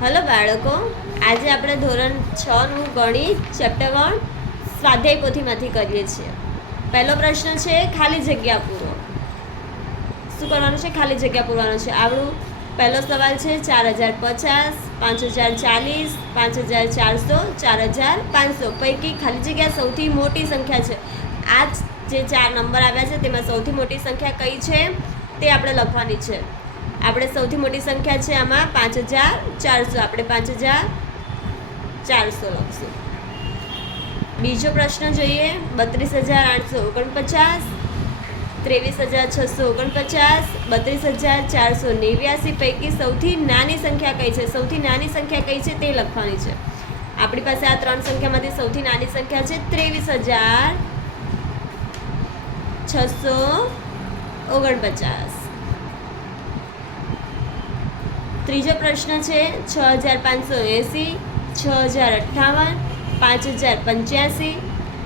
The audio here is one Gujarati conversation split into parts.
હલો બાળકો, આજે આપણે ધોરણ 6 નું ગણિત ચેપ્ટર 1 સ્વાધ્યાય પોથીમાંથી કરીએ છીએ. પહેલો પ્રશ્ન છે ખાલી જગ્યા પૂરો. શું કરવાનું છે? ખાલી જગ્યા પૂરવાનું છે. આપણું પહેલો સવાલ છે 4050, 5040, 5400, 4500 પૈકી ખાલી જગ્યા સૌથી મોટી સંખ્યા છે. આ જે 4 નંબર આવ્યા છે તેમાં સૌથી મોટી સંખ્યા કઈ છે તે આપણે લખવાની છે. આપણે સૌથી મોટી સંખ્યા છે આમાં 5400. આપણે 5400 લખશું. બીજો પ્રશ્ન જોઈએ 32849, 23649, 32489 પૈકી સૌથી નાની સંખ્યા કઈ છે? સૌથી નાની સંખ્યા કઈ છે તે લખવાની છે. આપણી પાસે આ ત્રણ સંખ્યામાંથી સૌથી નાની સંખ્યા છે 23649. ત્રીજો પ્રશ્ન છે 6580, 6058, 5085,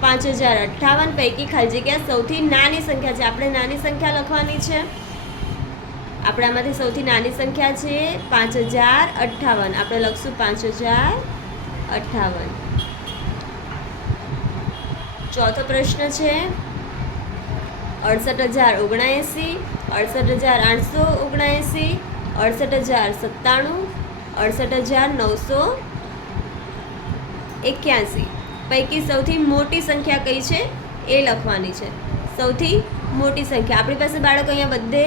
5058 પૈકી ખાલી જગ્યા સૌથી નાની સંખ્યા છે. આપણે નાની સંખ્યા લખવાની છે. આપણે આમાંથી સૌથી નાની સંખ્યા છે 5058. આપણે લખશું 5058. ચોથો પ્રશ્ન છે 68079, 68879, 68097, 68981 પૈકી સૌથી મોટી સંખ્યા કઈ છે એ લખવાની છે. સૌથી મોટી સંખ્યા આપણી પાસે બાળકો અહીંયા બધે જ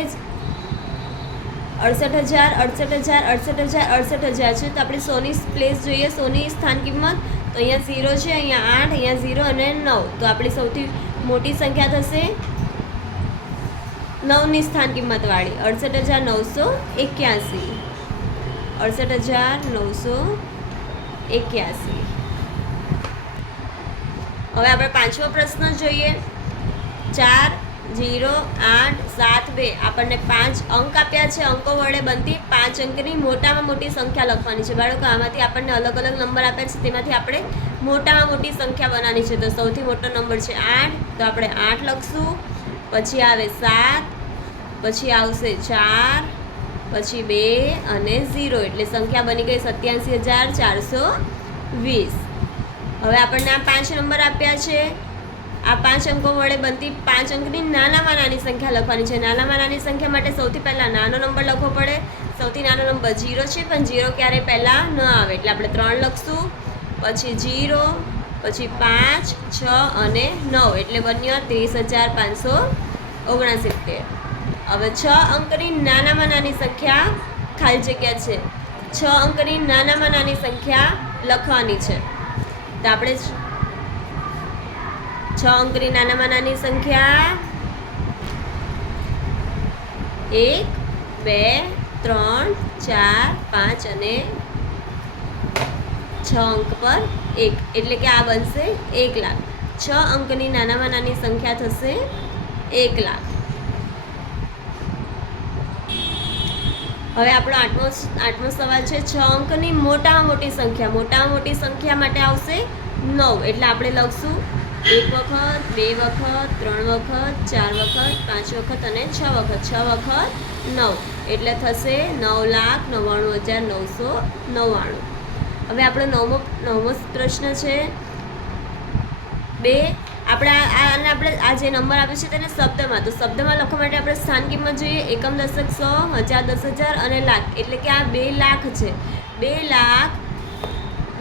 68000, 68000, 68000 છે. તો આપણે 100ની પ્લેસ જોઈએ, 100ની સ્થાન કિંમત. તો અહીંયા 0 છે, અહીંયા 8, અહીંયા 0 અને 9. તો આપણી સૌથી મોટી સંખ્યા થશે 9ની સ્થાન કિંમત વાળી 68981. 68981. હવે આપણે પાંચમો પ્રશ્ન જોઈએ 4087 આપણને 5 અંક આપ્યા છે. અંકો વડે બનતી 5 અંકની મોટામાં મોટી સંખ્યા લખવાની છે. બાળકો આમાંથી આપણને અલગ અલગ નંબર આપ્યા છે, તેમાંથી આપણે મોટામાં મોટી સંખ્યા બનાવવાની છે. તો સૌથી મોટો નંબર છે 8, તો આપણે 8 લખશું. પછી આવે 7, પછી આવશે 4, પછી 2 અને 0. એટલે સંખ્યા બની ગઈ 87420. હવે આપણને આ 5 નંબર આપ્યા છે. આ 5 અંકો વડે બનતી 5 અંકની નાનામાં નાની સંખ્યા લખવાની છે. નાનામાં નાની સંખ્યા માટે સૌથી પહેલાં નાનો નંબર લખવો પડે. સૌથી નાનો નંબર 0 છે, પણ 0 ક્યારેય પહેલાં ન આવે. એટલે આપણે 3 લખશું, પછી 0, પછી 5, 6 અને 9. એટલે બન્યો 30569. હવે 6 અંકની નાનામાં નાની સંખ્યા ખાલી જગ્યા છે. 6 અંકની નાનામાં નાની સંખ્યા લખવાની છે. તો આપણે 6 અંકની નાનામાં નાની સંખ્યા 1, 2, 3, 4, 5 અને 6 અંક પર 1. એટલે કે આ બનશે 1 લાખ. 6 અંકની નાનામાં નાની સંખ્યા થશે 1 લાખ. હવે આપણો આઠમો સવાલ છે 6 અંકની મોટામાં મોટી સંખ્યા. મોટામાં મોટી સંખ્યા માટે આવશે 9. એટલે આપણે લખશું 1 વખત, 2 વખત, 3 વખત, 4 વખત, 5 વખત અને 6 વખત. 6 વખત 9 એટલે થશે 9,99,999. હવે આપણો નવમો પ્રશ્ન છે 2. આપણે આ જે નંબર આપ્યો છે તેને શબ્દમાં. તો શબ્દમાં લખવા માટે આપણે સ્થાન કિંમત જોઈએ. એકમ, દશક, 100, 1000, 10,000 અને લાખ. એટલે કે આ 2 લાખ છે. 2 લાખ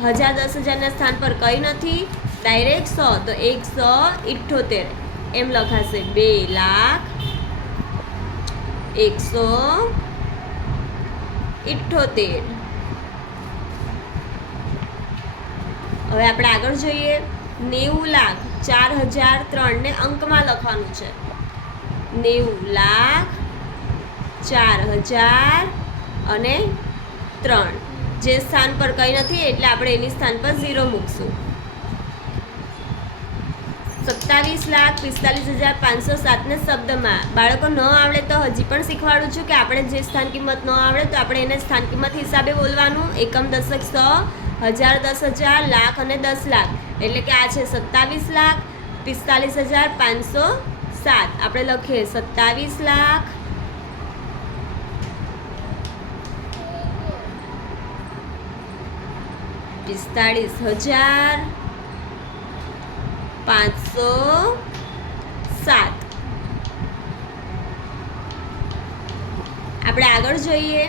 1000, 10,000ના સ્થાન પર કંઈ નથી, ડાયરેક્ટ 100. તો 178 એમ લખાશે. 2 લાખ 178. હવે આપણે આગળ જોઈએ 90,04,003 ને અંકમાં લખવાનું છે. 90,04,003 અને 3 જે સ્થાન પર કંઈ નથી એટલે આપણે એની સ્થાન પર 0 મૂકશું. 27,45,507 ને શબ્દમાં. બાળકો ન આવડે તો હજી પણ શીખવાડું છું કે આપણે જે સ્થાન કિંમત ન આવડે તો આપણે એને સ્થાન કિંમત હિસાબે બોલવાનું. એકમ, દશક, 100, 1000, 10,000, લાખ અને 10 લાખ. એટલે કે આ છે 27,45,507. આપણે લખીએ 27,45,507 45,507. આપણે આગળ જોઈએ.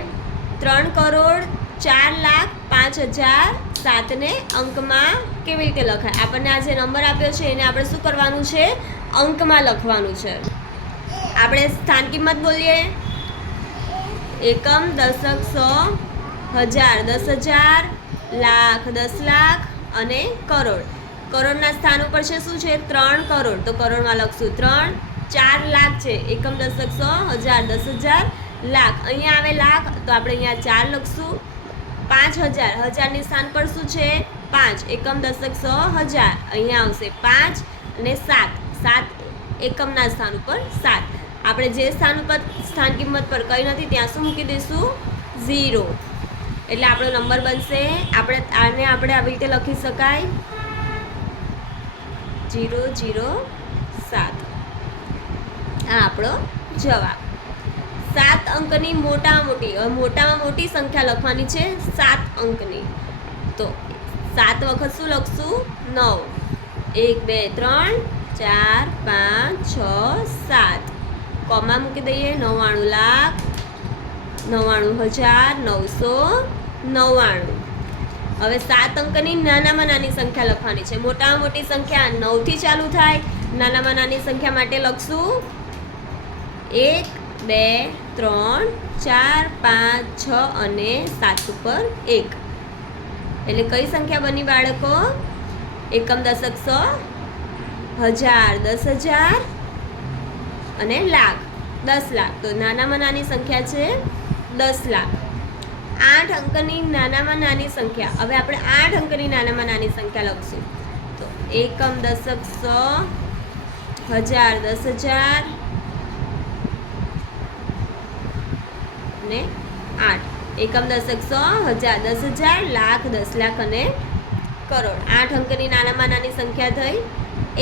3,04,05,007 ને અંકમાં કેવી રીતે લખાય? આપણને આ જે નંબર આપ્યો છે એને આપણે શું કરવાનું છે? અંકમાં લખવાનું છે. આપણે સ્થાન કિંમત બોલીએ. એકમ, દશક, સો, હજાર, 10,000, લાખ, 10 લાખ અને કરોડ. કરોડના સ્થાન ઉપર છે શું છે? 3 કરોડ. તો કરોડમાં લખશું 3. 4 લાખ છે. એકમ, દશક, સો, હજાર, 10,000, લાખ. અહીંયા આવે લાખ તો આપણે અહીંયા 4 લખશું. 5,000, હજારની સ્થાન પર શું છે? 5. એકમ, દશક, સો, હજાર. અહીંયા આવશે 5 અને 7. 7 એકમના સ્થાન ઉપર 7. આપણે જે સ્થાન ઉપર સ્થાન કિંમત પર કંઈ નથી ત્યાં શું મૂકી દઈશું? 0. એટલે આપણો નંબર બનશે. આને આપણે આવી રીતે લખી શકાય 007. આ આપણો જવાબ. 7 અંકની મોટામાં મોટી સંખ્યા લખવાની છે 7 અંકની. તો 7 વખત શું લખશું? 9. 1 2 3 4 5 6 7. કોમા મૂકી દઈએ. 99 લાખ, 99,999. હવે 7 અંકની નાનામાં નાની સંખ્યા લખવાની છે. મોટામાં મોટી સંખ્યા 9 થી ચાલુ થાય. નાનામાં નાની સંખ્યા માટે લખશું 1 2 3 4 5 6 અને 7 ઉપર 1. એટલે કઈ સંખ્યા બની બાળકો? એકમ, દશક, સો, હજાર, 10,000 અને લાખ, 10 લાખ. તો નાનામાં નાની સંખ્યા છે 10 લાખ. 8 અંકની નાનામાં નાની સંખ્યા. હવે આપણે 8 અંકની નાનામાં નાની સંખ્યા લખશું. તો એકમ, દશક, સો, હજાર, 10,000 અને 8. એકમ, દશક, સો, હજાર, 10,000, લાખ, 10 લાખ અને કરોડ. 8 અંકની નાનામાં નાની સંખ્યા થઈ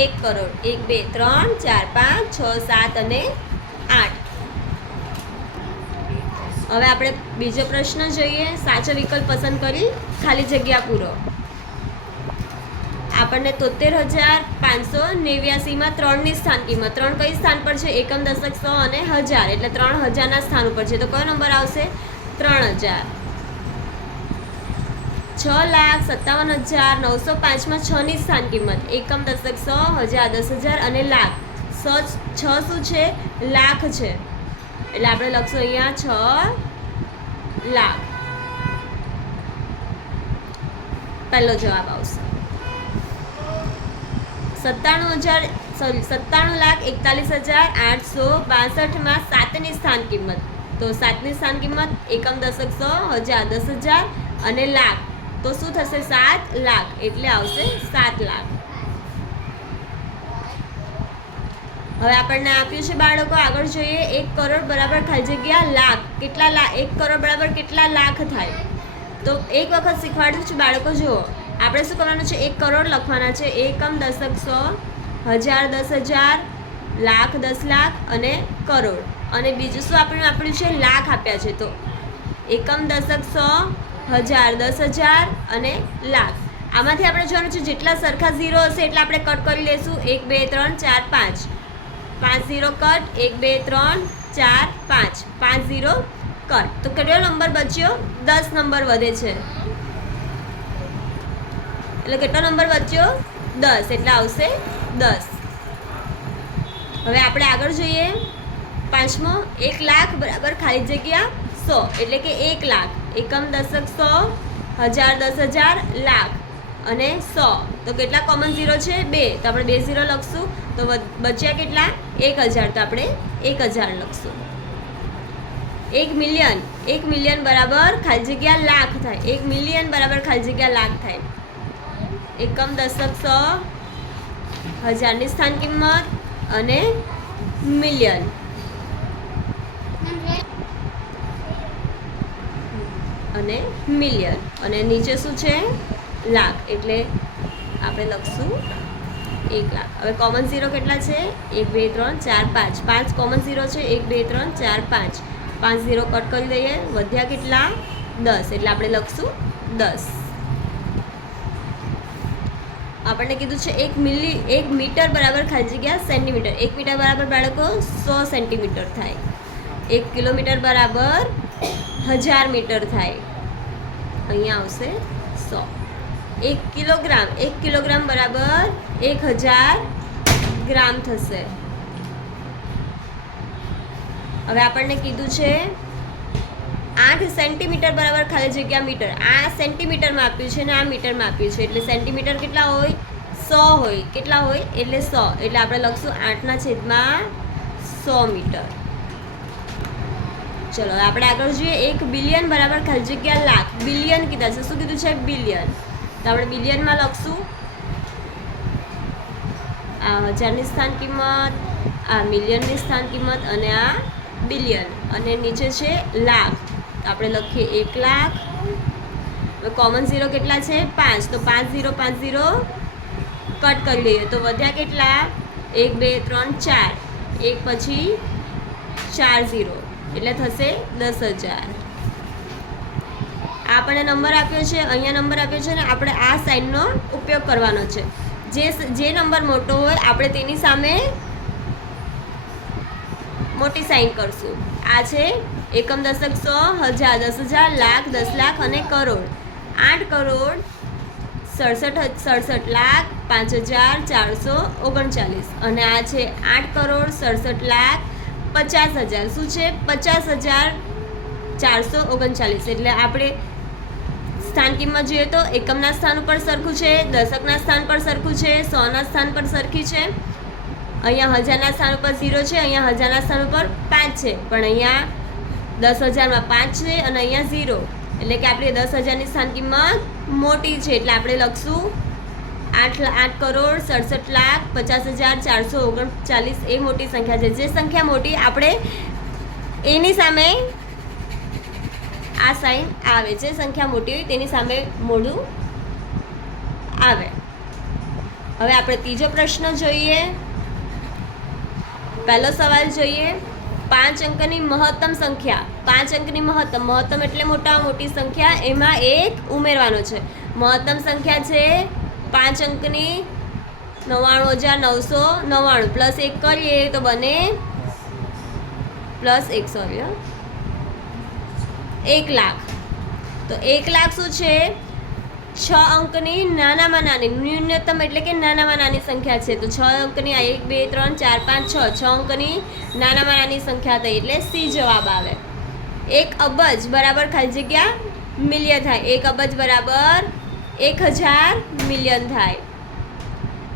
1 કરોડ. 1 2 3 4 5 6 7 અને 8. હવે આપણે બીજો પ્રશ્ન જોઈએ. સાચો વિકલ્પ પસંદ કરી ખાલી જગ્યા પૂરો. આપણને 73,589માં 3ની સ્થાન કિંમત. 3 કઈ સ્થાન પર છે? એકમ, દશક, સો અને હજાર. એટલે 3,000ના સ્થાન ઉપર છે. તો કયો નંબર આવશે? 3,000. 6,57,905માં 6ની સ્થાન કિંમત. એકમ, દશક, સો, હજાર, 10,000 અને લાખ. 6 શું છે? લાખ છે. એટલે આપણે લખશું અહીંયા 6 લાખ. પહેલો જવાબ આવશે. 97,41,862માં 7ની સ્થાન કિંમત. તો 7ની સ્થાન કિંમત એકમ, દશક, સો, હજાર, 10,000 અને લાખ. તો શું થશે? 7 લાખ. એટલે આવશે 7 લાખ. હવે આપણને આપ્યું છે બાળકો, આગળ જોઈએ. 1 કરોડ બરાબર ખાલી જગ્યા લાખ. કેટલા લાખ? 1 કરોડ બરાબર કેટલા લાખ થાય? તો એક વખત શીખવાડ્યું છે બાળકો. જુઓ, આપણે શું કરવાનું છે? 1 કરોડ લખવાના છે. એકમ, દશક, સો, હજાર, 10,000, લાખ, 10 લાખ અને કરોડ. અને બીજું શું આપ્યું છે? લાખ આપ્યા છે. તો એકમ, દશક, સો, હજાર, 10,000 અને લાખ. આમાંથી આપણે જોવાનું છે જેટલા સરખા 0 હશે એટલે આપણે કટ કરી લઈશું. 1 2 3 4 5. 5 0 કટ. 1 2 3 4 5. 5 0 કટ. તો કેટલો નંબર બચ્યો? 10 નંબર વધે છે. એટલે કેટલો નંબર બચ્યો? 10. એટલે આવશે 10. હવે આપણે આગળ જોઈએ. પાંચમો. 1 લાખ બરાબર ખાલી જગ્યા 100. એટલે કે 1 લાખ. એકમ, દશક, સો, હજાર, 10,000, લાખ અને 100. તો કેટલા કોમન 0 છે? 2. તો આપણે 2 0 લખશું. તો બચ્યા કેટલા? 1,000. તો આપણે 1,000 લખશું. 1 મિલિયન. 1 મિલિયન બરાબર ખાલી જગ્યા લાખ થાય. 1 મિલિયન બરાબર ખાલી જગ્યા લાખ થાય. એકમ, દશક, સો, હજારની સ્થાન કિંમત અને મિલિયન. અને મિલિયન. અને નીચે શું છે? લાખ. એટલે આપણે લખશું 1 લાખ. હવે કોમન 0 કેટલા છે? 1 2 3 4 5. 5 કોમન 0 છે. 1 2 3 4 5. 5 0 કટ કરી દઈએ. વધ્યા કેટલા? 10. એટલે આપણે લખશું 10. આપણને કીધું છે 1 મીટર બરાબર ખાલી જગ્યા સેન્ટીમીટર. 1 મીટર બરાબર બાળકો 100 સેન્ટીમીટર થાય. 1 કિલોમીટર બરાબર 1000 મીટર થાય. અહીંયા આવશે 100. 1 કિલોગ્રામ બરાબર 1000 ગ્રામ થશે. હવે આપણને કીધું છે 8 સેન્ટીમીટર બરાબર ખાલી જગ્યા મીટર. આ સેન્ટીમીટરમાં આપ્યું છે ને આ મીટરમાં આપ્યું છે, એટલે સેન્ટીમીટર કેટલા હોય? 100 હોય. કેટલા હોય? એટલે 100. એટલે આપણે લખશું 8/100 મીટર. ચલો આપણે આગળ જોઈએ. 1 બિલિયન બરાબર ખાલી જગ્યા લાખ. બિલિયન કીધા છે. શું કીધું છે? બિલિયન. તો આપણે બિલિયનમાં લખશું આ હજારની સ્થાન કિંમત, આ મિલિયનની સ્થાન કિંમત અને આ બિલિયન, અને નીચે છે લાખ. તો આપણે લખીએ 1 લાખ. કોમન ઝીરો કેટલા છે? 5. તો 5 0 5 0 કટ કરી લઈએ તો વધ્યા કેટલા? 1 2 3 4. 1 પછી 4 0 એટલે થશે 10,000. આપણને નંબર આપ્યો છે, અહીંયા નંબર આપ્યો છે ને આપણે આ સાઇનનો ઉપયોગ કરવાનો છે. જે નંબર મોટો હોય આપણે તેની સામે મોટી સાઇન કરશું. આ છે એકમ, દશક, 100, 1000, 10,000, લાખ, 10 લાખ અને કરોડ. 8 કરોડ 67 લાખ 5,439. અને આ છે 8 કરોડ 67 લાખ 50,000. શું છે? 50,439. એટલે આપણે સ્થાન કિંમત જોઈએ તો એકમના સ્થાન ઉપર સરખું છે, દશકના સ્થાન પર સરખું છે, 100ના સ્થાન પર સરખી છે. અહીંયા 1000ના સ્થાન ઉપર 0 છે, અહીંયા 1000ના સ્થાન ઉપર 5 છે, પણ અહીંયા 10,000માં 5 છે અને અહીંયા 0. એટલે કે આપણી 10,000ની સ્થાન કિંમત મોટી છે. એટલે આપણે લખશું 8 કરોડ 67 લાખ 50,439. એ મોટી સંખ્યા છે. જે સંખ્યા મોટી આપણે એની સામે આ સાઇન આવે. જે સંખ્યા મોટી હોય તેની સામે મોઢું આવે. હવે આપણે ત્રીજો પ્રશ્ન જોઈએ. પહેલો સવાલ જોઈએ. 5 અંકની મહત્તમ સંખ્યા. 5 અંકની મહત્તમ એટલે મોટામાં મોટી સંખ્યા, એમાં 1 ઉમેરવાનો છે. મહત્તમ સંખ્યા છે 5 અંકની 99,999 પ્લસ 1 કરીએ તો બને પ્લસ 1 લાખ. તો 1 લાખ શું છે? 6 અંકની નાનામાં નાની, ન્યૂનતમ એટલે કે નાનામાં નાની સંખ્યા છે. તો 6 અંકની આ 1 2 3 4 5 6 અંકની નાનામાં નાની સંખ્યા થઈ એટલે સી જવાબ આવે. 1 અબજ બરાબર ખાલી જગ્યા મિલિયન થાય. 1 અબજ બરાબર 1000 મિલિયન થાય.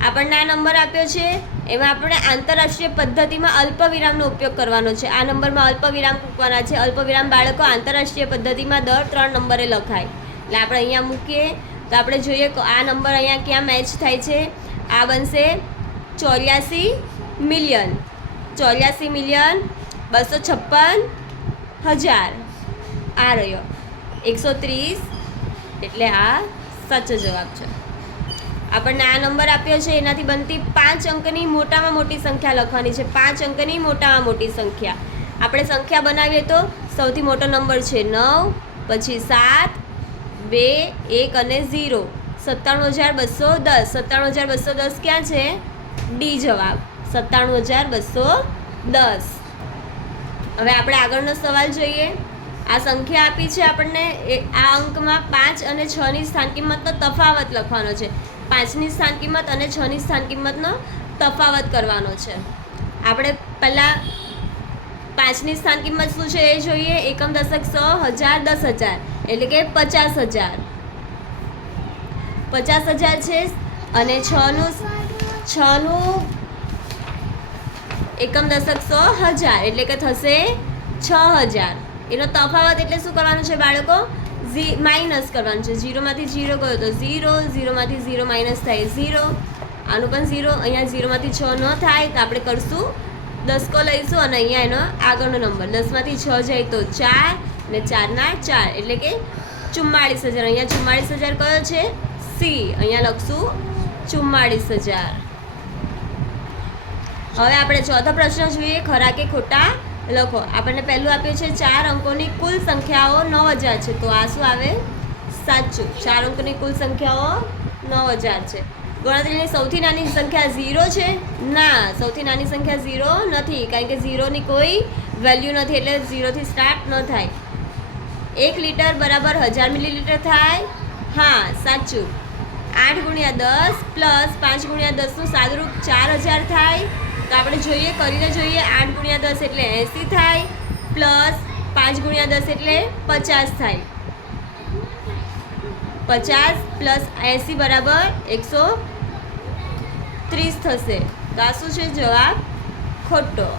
આપણને આ નંબર આપ્યો છે, એમાં આપણે આંતરરાષ્ટ્રીય પદ્ધતિમાં અલ્પવિરામનો ઉપયોગ કરવાનો છે. આ નંબરમાં અલ્પવિરામ મૂકવાના છે. અલ્પવિરામ બાળકો આંતરરાષ્ટ્રીય પદ્ધતિમાં દર 3 નંબરે લખાય. એટલે આપણે અહીંયા મૂકીએ તો આપણે જોઈએ કે આ નંબર અહીંયા ક્યાં મેચ થાય છે. આ બનશે 84 મિલિયન. 256,000. આ રહ્યો 130. એટલે આ સાચો જવાબ છે. આપણને આ નંબર આપ્યો છે, એનાથી બનતી 5 અંકની મોટામાં મોટી સંખ્યા લખવાની છે. 5 અંકની મોટામાં મોટી સંખ્યા. આપણે સંખ્યા બનાવીએ તો સૌથી મોટો નંબર છે 9, પછી 7, 2, 1 અને 0. 97,210. 97,210 ક્યાં છે? ડી જવાબ. 97,210. હવે આપણે આગળનો સવાલ જોઈએ. આ સંખ્યા આપી છે આપણને. આ અંકમાં 5 અને 6ની સ્થાન કિંમતનો તફાવત લખવાનો છે. 5ની સ્થાન કિંમત અને 6ની સ્થાન કિંમતનો તફાવત કરવાનો છે. આપણે પહેલાં 5ની સ્થાન કિંમત શું છે એ જોઈએ. એકમ, દશક, 100, 1000, 10,000 એટલે કે 50,000. 50,000 છે અને 6નું એકમ, દશક, 100,000 એટલે કે થશે 6,000. એનો તફાવત એટલે શું કરવાનું છે બાળકો? માઇનસ કરવાનું છે. 0માંથી 0 ગયો તો 0, 0માંથી 0 માઇનસ થાય 0. આનું પણ 0. અહીંયા 0માંથી 6 ન થાય તો આપણે કરશું 10 લઈશું અને અહીંયા એનો આગળનો નંબર 10માંથી 6 જાય તો 4 અને 4ના 4 એટલે કે 44,000. અહીંયા 44,000 કયો છે? સી. અહીંયા લખશું 44,000. હવે આપણે ચોથો પ્રશ્ન જોઈએ. ખરા કે ખોટા લખો. આપણને પહેલું આપ્યું છે 4 અંકોની કુલ સંખ્યાઓ 9,000 છે. તો આ શું આવે? સાચું. 4 અંકોની કુલ સંખ્યાઓ 9,000 છે. ગણતરીની સૌથી નાની સંખ્યા 0 છે? ના, સૌથી નાની સંખ્યા 0 નથી, કારણ કે 0ની કોઈ વેલ્યુ નથી, એટલે 0થી સ્ટાર્ટ ન થાય. 1 લીટર બરાબર 1000 મિલીલીટર થાય? હા, સાચું. 8 × 10 પ્લસ 5 × 10નું સાદુરૂપ 4000 થાય. તો આપણે જોઈએ, કરીને જોઈએ. 8 × 10 એટલે 80 થાય, પ્લસ 5 × 10 એટલે 50 થાય. 50 પ્લસ 80 બરાબર 130 થશે. તો આ શું છે? જવાબ ખોટો.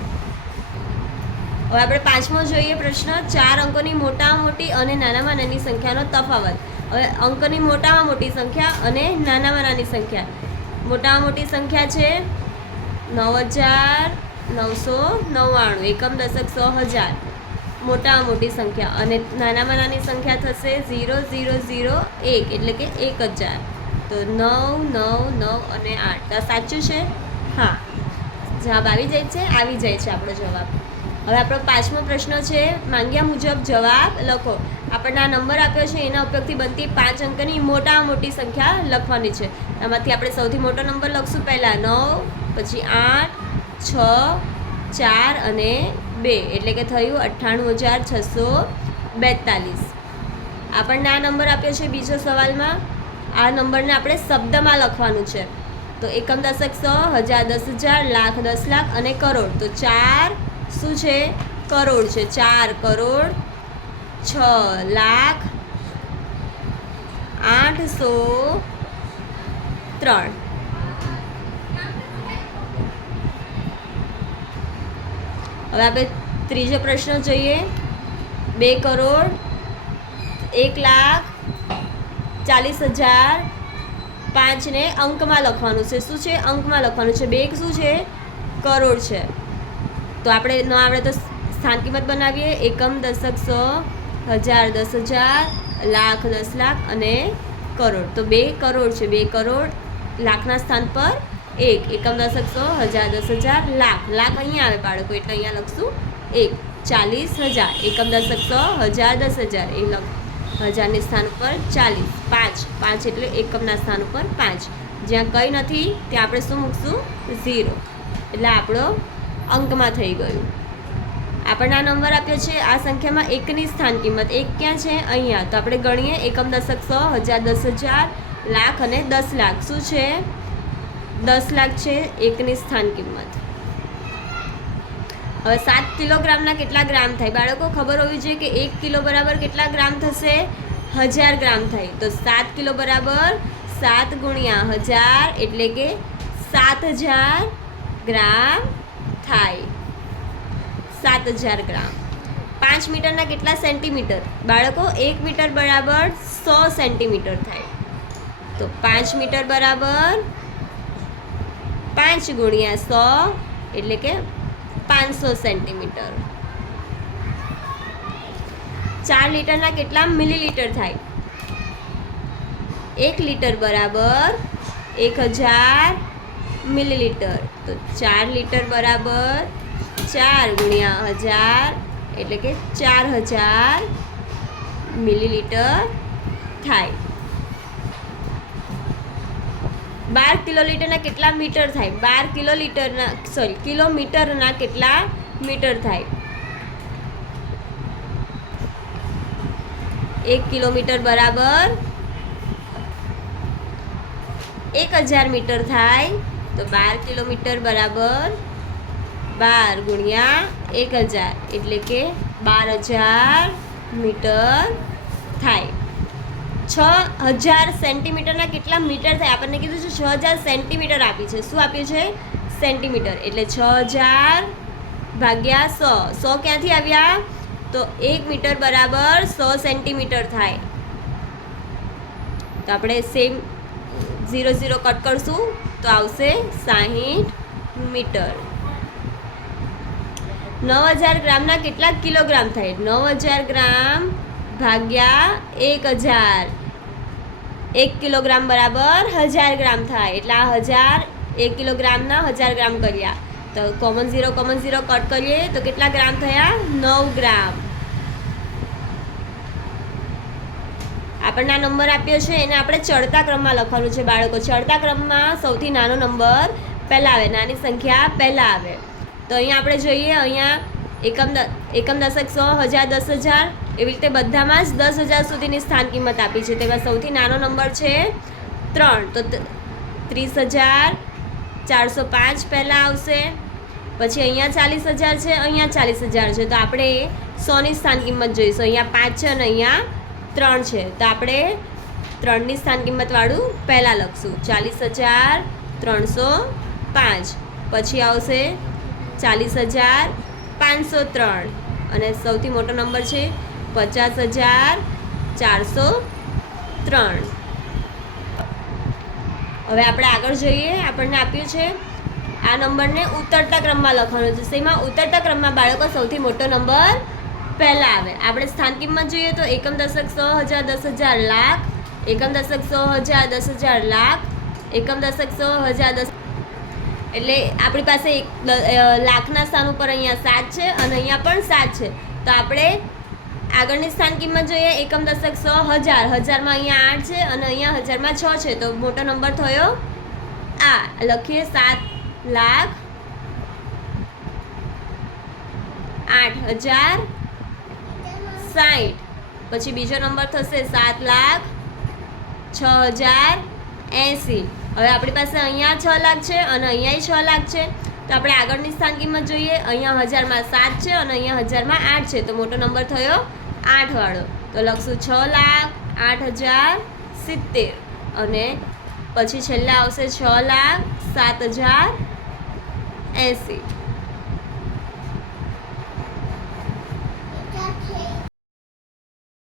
હવે આપણે પાંચમો જોઈએ પ્રશ્ન. 4 અંકોની મોટામાં મોટી અને નાનામાં નાની સંખ્યાનો તફાવત. હવે અંકની મોટામાં મોટી સંખ્યા અને નાનામાં નાની સંખ્યા. મોટામાં મોટી સંખ્યા છે 9999, એકમ દશક 100 1000, મોટામાં મોટી સંખ્યા. અને નાનામાં નાની સંખ્યા થશે 0001, એટલે કે 1000. તો 9 9 9 અને 8. તો સાચું છે? હા, જવાબ આવી જાય છે આપણો જવાબ. હવે આપણો પાંચમો પ્રશ્ન છે. માંગ્યા મુજબ જવાબ લખો. આપણને આ નંબર આપ્યો છે, એના ઉપયોગથી બનતી 5 અંકની મોટામાં મોટી સંખ્યા લખવાની છે. આમાંથી આપણે સૌથી મોટો નંબર લખશું પહેલાં 9, પછી 8, 6, 4 અને 2, એટલે કે થયું 98642. આપણને આ નંબર આપ્યો છે બીજો સવાલમાં. આ નંબરને આપણે શબ્દમાં લખવાનું છે. તો એકમ દશક 100, હજાર 10,000, લાખ 10 લાખ અને કરોડ. તો 4 શું છે? કરોડ છે. 4 કરોડ, 6 લાખ, 803. હવે આપણે ત્રીજો પ્રશ્ન જોઈએ. 2 કરોડ 1,40,000, 5 ને અંકમાં લખવાનું છે. શું છે? અંકમાં લખવાનું છે. 2 શું છે? કરોડ છે. તો આપણે ન આવડે તો સ્થાન કિંમત બનાવીએ. એકમ દશક 100, હજાર 10,000, લાખ 10 લાખ અને કરોડ. તો 2 કરોડ છે. 2 કરોડ, લાખના સ્થાન પર 1, એકમ દશક 100, હજાર 10,000, લાખ. લાખ અહીંયા આવે બાળકો, એટલે અહીંયા લખશું 1. 40,000, એકમ દશક 100, હજાર 10,000, એ લખ. હજારની સ્થાન ઉપર 40. 5 એટલે એકમના સ્થાન ઉપર 5. જ્યાં કંઈ નથી ત્યાં આપણે શું મૂકશું? 0. એટલે આપણો અંકમાં થઈ ગયું. આપણને આ નંબર આપ્યો છે. આ સંખ્યામાં 1ની સ્થાન કિંમત 1 ક્યાં છે? અહીંયા. તો આપણે ગણીએ. એકમ દશક 100, હજાર 10,000, લાખ અને 10 લાખ. શું છે? 10 લાખ છે 1ની સ્થાન કિંમત. હવે 7 કિલોગ્રામના કેટલા ગ્રામ થાય? બાળકો ખબર હોવી જોઈએ કે 1 કિલો બરાબર કેટલા ગ્રામ થશે? 1000 ગ્રામ થાય. તો 7 કિલો બરાબર 7 × 1000, એટલે કે 7000 ગ્રામ થાય. 7000 ગ્રામ. 5 મીટરના કેટલા સેન્ટીમીટર? બાળકો 1 મીટર બરાબર 100 સેન્ટીમીટર થાય. તો 5 મીટર બરાબર 5 × 100, એટલે કે 500 સેન્ટીમીટર. 4 લીટરના કેટલા મિલીલીટર થાય? 1 લીટર બરાબર 1000 મિલીલીટર. તો 4 લીટર બરાબર 4 × 1000, એટલે કે 4000 મિલીલીટર થાય. 12 કિલોલીટરના કેટલા મીટર થાય? 12 કિલોમીટરના કેટલા મીટર થાય? 1 કિલોમીટર બરાબર 1000 મીટર થાય. તો 12 કિલોમીટર બરાબર 12 × 1000, એટલે કે 12000 મીટર થાય. 6000 સેન્ટીમીટરના કેટલા મીટર થાય? આપણને કીધું છે 6000 સેન્ટીમીટર આપી છે. શું આપ્યું છે? સેન્ટીમીટર. એટલે 6000 ભાગ્યા 100. 100 ક્યાંથી આવ્યા? તો 1 મીટર બરાબર 100 સેન્ટીમીટર થાય. તો આપણે સેમ 0 0 કટ કરશું તો આવશે 60 મીટર. 9000 ગ્રામના કેટલા કિલોગ્રામ થાય? 9000 ગ્રામ ભાગ્યા 1000. 1 કિલોગ્રામ બરાબર 1000 ગ્રામ થાય. એટલે આ 1000, 1 કિલોગ્રામના 1000 ગ્રામ કર્યા. તો કોમન 0 કટ કરીએ તો કેટલા ગ્રામ થયા? 9 ગ્રામ. આ આપણને આ નંબર આપ્યો છે એને આપણે ચડતા ક્રમમાં લખવાનું છે બાળકો. ચડતા ક્રમમાં સૌથી નાનો નંબર પહેલાં આવે, નાની સંખ્યા પહેલાં આવે. તો અહીંયા આપણે જોઈએ, અહીંયા એકમ દશક 100 1000 10,000 એવી રીતે બધામાં જ 10,000 સુધીની સ્થાન કિંમત આપી છે. તેમાં સૌથી નાનો નંબર છે 3, તો 30,405 પહેલાં આવશે. પછી અહીંયા 40,000 છે, અહીંયા 40,000 છે, તો આપણે 100ની સ્થાન કિંમત જોઈશું. અહીંયા 5 છે અને અહીંયા 3 છે, તો આપણે 3ની સ્થાન કિંમતવાળું પહેલાં લખશું. 40,305. પછી આવશે 40,503 અને સૌથી મોટો નંબર છે 50,403. હવે આપણે આગળ જોઈએ. આપણને આપ્યું છે આ નંબરને ઉતરતા ક્રમમાં લખવાનો છે. શેમાં? ઉતરતા ક્રમમાં બાળકો સૌથી મોટો નંબર પહેલાં આવે. આપણે સ્થાન કિંમત જોઈએ તો એકમ દશક 100 1000 10,000 લાખ, એકમ દશક 100 1000 10,000 લાખ, એકમ દશક 100 1000 10, એટલે આપણી પાસે લાખના સ્થાન ઉપર અહીંયા 7 છે અને અહીંયા પણ 7 છે. તો આપણે આગળની સ્થાન કિંમત જોઈએ. એકમ દશક 100 1000, 1000માં અહીંયા 8 છે અને અહીંયા 1000માં 6 છે, તો મોટો નંબર થયો આ. લખીએ 7,08,060. પછી બીજો નંબર થશે 7,06,080. હવે આપણી પાસે અહીંયા 6 લાખ છે અને અહીંયા 6 લાખ છે, તો આપણે આગળની સ્થાન કિંમત જોઈએ. અહીંયા 1000માં 7 છે અને અહીંયા 1000માં 8 છે, તો મોટો નંબર થયો 8 વાળો. તો લખશું 6,08,070 અને પછી છેલ્લે આવશે 6,07,080.